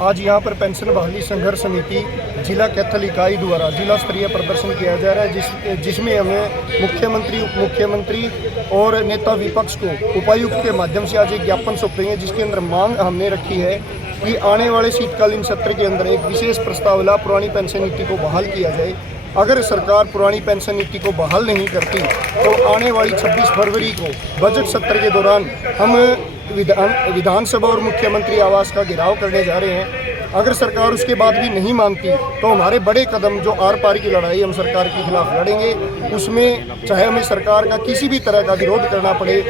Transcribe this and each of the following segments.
आज यहाँ पर पेंशन बहाली संघर्ष समिति जिला कैथल इकाई द्वारा जिला स्तरीय प्रदर्शन किया जा रहा है, जिसमें हमें मुख्यमंत्री, उप मुख्यमंत्री और नेता विपक्ष को उपायुक्त के माध्यम से आज एक ज्ञापन सौंपेंगे, जिसके अंदर मांग हमने रखी है कि आने वाले शीतकालीन सत्र के अंदर एक विशेष प्रस्तावना पुरानी पेंशन नीति को बहाल किया जाए। अगर सरकार पुरानी पेंशन नीति को बहाल नहीं करती तो आने वाली 26 फरवरी को बजट सत्र के दौरान हम विधानसभा और मुख्यमंत्री आवास का घेराव करने जा रहे हैं। अगर सरकार उसके बाद भी नहीं मानती तो हमारे बड़े कदम, जो आर पार की लड़ाई हम सरकार के खिलाफ लड़ेंगे, उसमें चाहे हमें सरकार का किसी भी तरह का विरोध करना पड़े,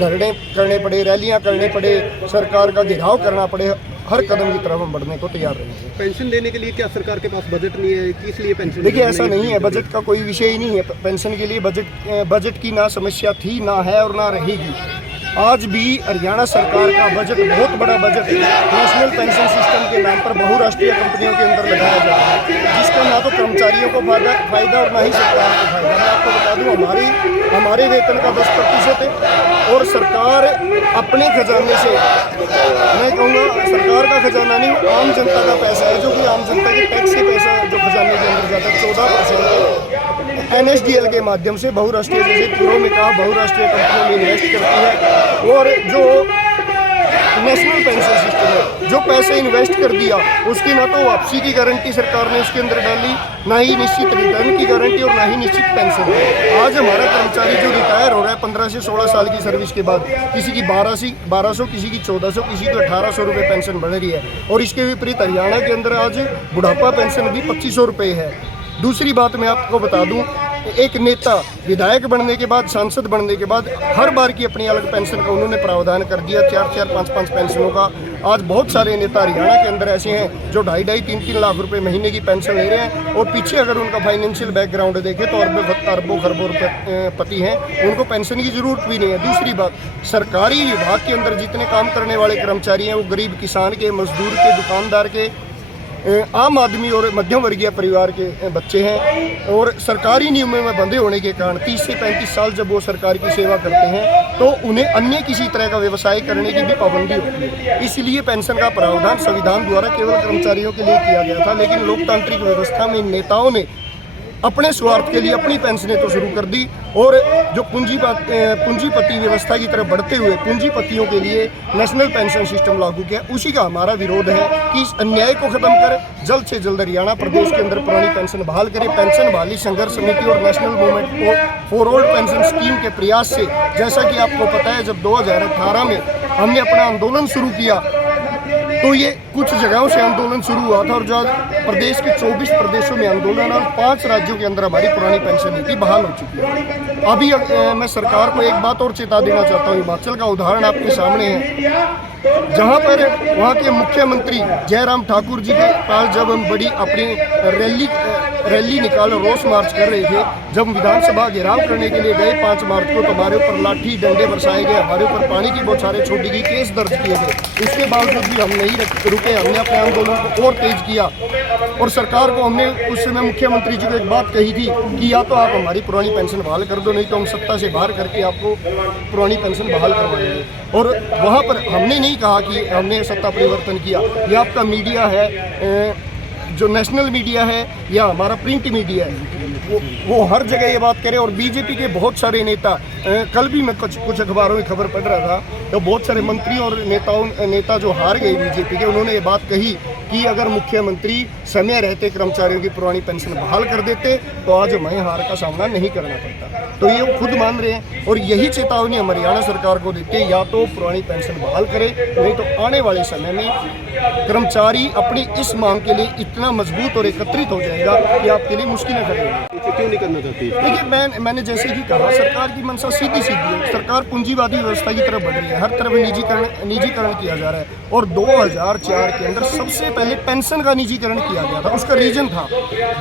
धरने करने पड़े, रैलियां करने पड़े, सरकार का घेराव करना पड़े, हर कदम की तरफ हम बढ़ने को तैयार रहेंगे। पेंशन देने के लिए क्या सरकार के पास बजट नहीं है, किस लिए पेंशन? देखिए, ऐसा नहीं है, बजट का कोई विषय ही नहीं है। पेंशन के लिए बजट की ना समस्या थी, ना है और ना रहेगी। आज भी हरियाणा सरकार का बजट, बहुत बड़ा बजट नेशनल पेंशन सिस्टम के नाम पर बहुराष्ट्रीय कंपनियों के अंदर लगाया जा रहा है, जिसका ना तो कर्मचारियों को फायदा और ना ही सरकार को फायदा। मैं आपको बता दूं, हमारे वेतन का 10% है और सरकार अपने खजाने से, मैं कहूँगा सरकार का खजाना नहीं, आम जनता का पैसा है, जो कि आम जनता के टैक्स के पैसा जो खजाने के अंदर जाता है, 14% NSDL के माध्यम से बहुराष्ट्रीय, जैसे पूर्व में कहा, बहुराष्ट्रीय कंपनियों में इन्वेस्ट करती है। और जो नेशनल पेंशन सिस्टम है, जो पैसे इन्वेस्ट कर दिया उसकी ना तो वापसी की गारंटी सरकार ने उसके अंदर डाली, ना ही निश्चित रिटर्न की गारंटी और ना ही निश्चित पेंशन। आज हमारा कर्मचारी जो रिटायर हो रहा है 15 से 16 साल की सर्विस के बाद, किसी की 1200, किसी की 1400, किसी को 1800 रुपये पेंशन बढ़ रही है। और इसके विपरीत हरियाणा के अंदर आज बुढ़ापा पेंशन भी 2500 रुपये है। दूसरी बात मैं आपको बता दूं, एक नेता विधायक बनने के बाद, सांसद बनने के बाद हर बार की अपनी अलग पेंशन का उन्होंने प्रावधान कर दिया, 4-4, 5-5 पेंशनों का। आज बहुत सारे नेता हरियाणा के अंदर ऐसे हैं जो 2.5-2.5, 3-3 लाख रुपए महीने की पेंशन ले रहे हैं, और पीछे अगर उनका फाइनेंशियल बैकग्राउंड देखें तो अरबों खरबों पति हैं, उनको पेंशन की जरूरत भी नहीं है। दूसरी बात, सरकारी विभाग के अंदर जितने काम करने वाले कर्मचारी हैं वो गरीब किसान के, मजदूर के, दुकानदार के, आम आदमी और मध्यम वर्गीय परिवार के बच्चे हैं। और सरकारी नियमों में बंधे होने के कारण 30 से 35 साल जब वो सरकार की सेवा करते हैं तो उन्हें अन्य किसी तरह का व्यवसाय करने की भी पाबंदी होती है। इसलिए पेंशन का प्रावधान संविधान द्वारा केवल कर्मचारियों के लिए किया गया था, लेकिन लोकतांत्रिक व्यवस्था में नेताओं ने अपने स्वार्थ के लिए अपनी पेंशनें तो शुरू कर दी, और जो पूंजीपति व्यवस्था की तरफ बढ़ते हुए पूंजीपतियों के लिए नेशनल पेंशन सिस्टम लागू किया। उसी का हमारा विरोध है कि इस अन्याय को खत्म कर जल्द से जल्द हरियाणा प्रदेश के अंदर पुरानी पेंशन बहाल करे। पेंशन बहाली संघर्ष समिति और national movement for old pension scheme के प्रयास से, जैसा कि आपको पता है, जब 2018 में हमने अपना आंदोलन शुरू किया तो ये कुछ जगहों से आंदोलन शुरू हुआ था, और जो प्रदेश के 24 प्रदेशों में आंदोलन, और 5 राज्यों के अंदर हमारी पुरानी पेंशन नीति बहाल हो चुकी है। अभी मैं सरकार को एक बात और चेता देना चाहता हूँ। हिमाचल का उदाहरण आपके सामने है, जहाँ पर वहाँ के मुख्यमंत्री जयराम ठाकुर जी के पास जब हम बड़ी अपनी रैली निकाल, रोष मार्च कर रहे थे, जब विधानसभा घेराव करने के लिए गए 5 मार्च को, तो हमारे ऊपर लाठी डंडे बरसाए गए, हमारे ऊपर पानी की बौछारें छोड़ी गई, केस दर्ज किए गए। उसके बावजूद भी हम नहीं रुके, हमने अपने आंदोलन को और तेज किया। और सरकार को हमने उस समय मुख्यमंत्री जी को एक बात कही थी कि या तो आप हमारी पुरानी पेंशन बहाल कर दो, नहीं तो हम सत्ता से बाहर करके आपको पुरानी पेंशन बहाल करवाएंगे। और वहाँ पर हमने नहीं कहा कि हमने सत्ता परिवर्तन किया। यह आपका मीडिया है, जो नेशनल मीडिया है या हमारा प्रिंट मीडिया है, वो हर जगह ये बात करे। और बीजेपी के बहुत सारे नेता, कल भी मैं कुछ अखबारों में खबर पढ़ रहा था, तो बहुत सारे मंत्री और नेता जो हार गए बीजेपी के, उन्होंने ये बात कही कि अगर मुख्यमंत्री समय रहते कर्मचारियों की पुरानी पेंशन बहाल कर देते तो आज हमें हार का सामना नहीं करना पड़ता। तो ये खुद मान रहे हैं, और यही चेतावनी हम हरियाणा सरकार को देते हैं, या तो पुरानी पेंशन बहाल करे, नहीं तो आने वाले समय में कर्मचारी अपनी इस मांग के लिए इतना मजबूत और एकत्रित हो जाएगा कि आपके लिए मुश्किलें खड़ी। क्यों नहीं करना चाहती? देखिए, मैंने जैसे कि कहा, सरकार की मंशा सीधी है। सरकार पूंजीवादी व्यवस्था की तरफ बढ़ रही है, हर तरफ निजीकरण किया जा रहा है। और 2004 के अंदर सबसे पहले पेंशन का निजीकरण किया गया था। उसका रीजन था,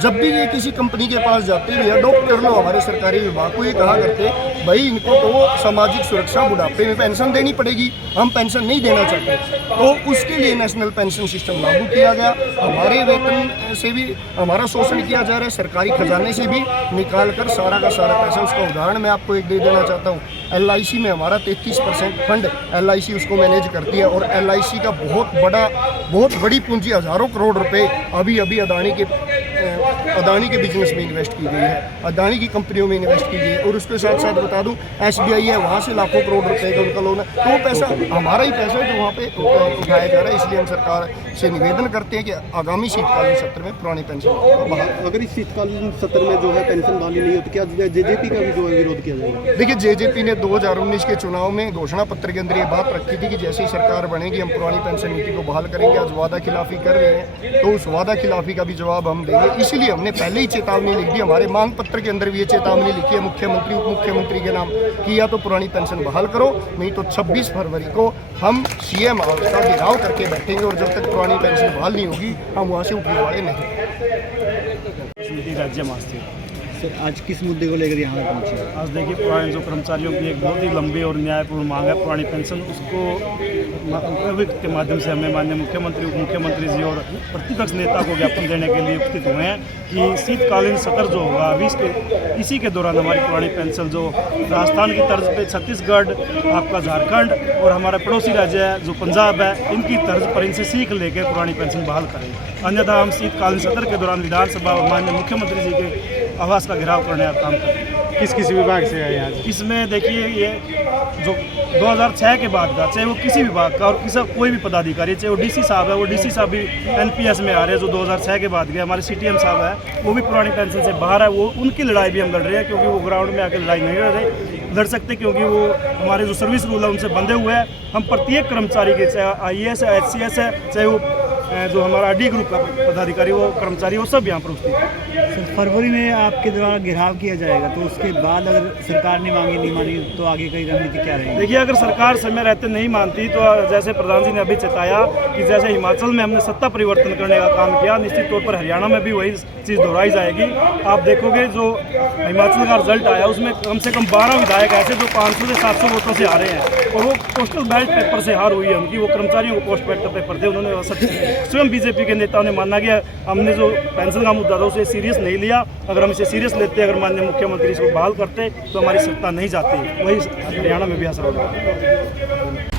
जब भी ये किसी कंपनी के पास जाते हैं, अडॉप्ट कर लो हमारे सरकारी विभाग को, ये कहा करते भाई इनको तो सामाजिक सुरक्षा बुढ़ापे में पेंशन देनी पड़ेगी, हम पेंशन नहीं देना चाहते। तो उसके लिए नेशनल पेंशन सिस्टम लागू किया गया। हमारे वेतन से भी हमारा शोषण किया जा रहा है, सरकारी खजाने से भी निकाल कर सारा का सारा पैसा। उसका उदाहरण मैं आपको एक दे देना चाहता हूँ। LIC में हमारा 33% फंड LIC उसको मैनेज करती है, और LIC का बहुत बड़ी पूंजी हज़ारों करोड़ रुपए अभी अदानी के बिजनेस में इन्वेस्ट की गई है, अदानी की कंपनियों में इन्वेस्ट की गई है। और उसके साथ साथ बता दूं SBI है, वहाँ से लाखों करोड़ रुपए का उनका लोन है। तो वो पैसा हमारा ही पैसा है जो वहाँ पे उठाया जा रहा है। इसलिए हम सरकार से निवेदन करते हैं कि आगामी शीतकालीन सत्र में पुरानी पेंशन अगर इस शीतकालीन सत्र में जो है पेंशन बहाली नहीं होती, क्या JJP का भी जो है विरोध किया जाएगा? देखिए, JJP ने 2019 के चुनाव में घोषणा पत्र के अंदर ये बात रखी थी कि जैसे ही सरकार बनेगी हम पुरानी पेंशन नीति को बहाल करेंगे। आज वादा खिलाफी कर रहे हैं, तो उस वादा खिलाफी का भी जवाब हम देंगे। इसीलिए हमने पहले ही चेतावनी लिख दी, हमारे मांग पत्र के अंदर भी ये चेतावनी लिखी है मुख्यमंत्री उप मुख्यमंत्री के नाम कि या तो पुरानी पेंशन बहाल करो, नहीं तो 26 फरवरी को हम CM हाउस का घेराव करके बैठेंगे। और जब तक पुरानी पेंशन बहाल नहीं होगी हम वहाँ से उठने वाले नहीं। राज्य महास्थिर सर, आज किस मुद्दे को लेकर यहाँ पहुँचे? आज देखिए, पुराने जो कर्मचारियों की एक बहुत ही लंबी और न्यायपूर्ण मांग है पुरानी पेंशन, उसको के माध्यम से हमें माननीय मुख्यमंत्री उप मुख्यमंत्री जी और प्रतिपक्ष नेता को ज्ञापन देने के लिए उपस्थित हुए हैं कि शीतकालीन सत्र जो होगा अभी इसी के दौरान हमारी पुरानी पेंशन जो राजस्थान की तर्ज पे छत्तीसगढ़, आपका झारखंड और हमारा पड़ोसी राज्य है जो पंजाब है, इनकी तर्ज पर इनसे सीख लेकर पुरानी पेंशन बहाल करें। अन्यथा हम शीतकालीन सत्र के दौरान विधानसभा और माननीय मुख्यमंत्री जी के आवास का घेराव करने का काम करें। किस विभाग से है यहाँ? इसमें देखिए, ये जो 2006 के बाद का, चाहे वो किसी विभाग का और कोई भी पदाधिकारी, चाहे वो DC साहब है, वो DC साहब भी NPS में आ रहे हैं जो 2006 के बाद गए। हमारे CTM साहब है, वो भी पुरानी पेंशन से बाहर है। वो उनकी लड़ाई भी हम लड़ रहे हैं, क्योंकि वो ग्राउंड में आकर लड़ाई नहीं लड़ सकते, क्योंकि वो हमारे जो सर्विस रूल है उनसे बंधे हुए हैं। हम प्रत्येक कर्मचारी के, चाहे IAS है, HCS है, चाहे वो जो हमारा D ग्रुप का पदाधिकारी, वो कर्मचारी, वो सब यहाँ पर उपस्थित है। सर, फरवरी में आपके द्वारा घेराव किया जाएगा, तो उसके बाद अगर सरकार ने नहीं मानी तो आगे की रणनीति क्या रहेगी? देखिए, अगर सरकार समय रहते नहीं मानती तो जैसे प्रधान जी ने अभी चेताया कि जैसे हिमाचल में हमने सत्ता परिवर्तन करने का काम किया, निश्चित तौर पर हरियाणा में भी वही चीज़ दोहराई जाएगी। आप देखोगे जो हिमाचल का रिजल्ट आया उसमें कम से कम 12 विधायक ऐसे जो 500 से 700 वोटों से हारे हैं, और वो पोस्टल बैलेट पेपर से हार हुई है उनकी। वो कर्मचारियों को पोस्ट बैलेट पेपर थे, उन्होंने स्वयं BJP के नेताओं ने माना कि हमने जो पेंशन का मुद्दा था उसे सीरियस नहीं लिया। अगर हम इसे सीरियस लेते, अगर माननीय मुख्यमंत्री इसको बहाल करते तो हमारी सत्ता नहीं जाती। वही हरियाणा में भी असर होगा।